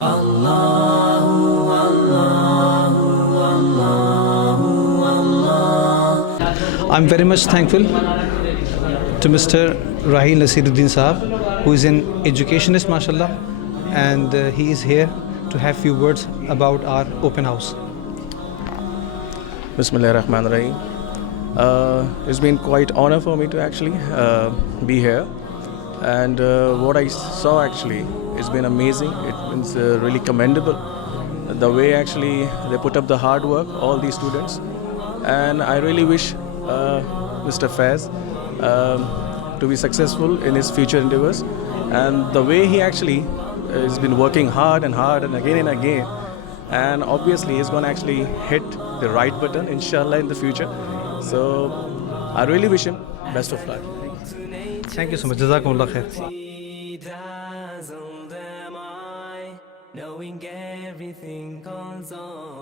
I'm very much thankful to Mr. Raheel Naseer Uddin Sahab, who is an educationist, mashallah, and he is here to have few words about our open house. Bismillahirrahmanirrahim. It's been quite honor for me to actually be here, and what I saw actually it's been amazing. It's really commendable the way actually they put up the hard work, all these students, and I really wish Mr. FAIZ to be successful in his future endeavors, and the way he actually has been working hard and again, and obviously he's going to actually hit the right button inshallah in the future. So I really wish him best of luck. Thank you so much. Jazakumullah khair. Knowing everything goes on.